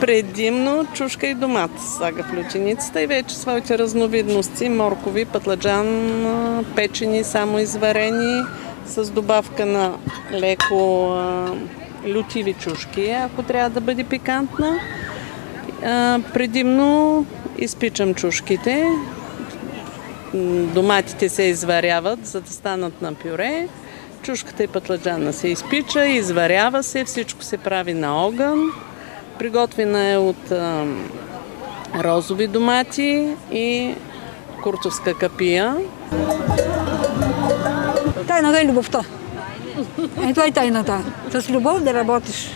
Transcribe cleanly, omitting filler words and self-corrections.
Предимно чушка и домат слага в лютеницата и вече своите разновидности, моркови, пътладжан, печени, само изварени, с добавка на леко лютиви чушки, ако трябва да бъде пикантна. Предимно изпичам чушките. Доматите се изваряват, за да станат на пюре. Чушката и пътладжана се изпича, изварява се, всичко се прави на огън. Приготвена е от розови домати и куртовска капия. Тайната е любовта. Това е тайната. С любов да работиш.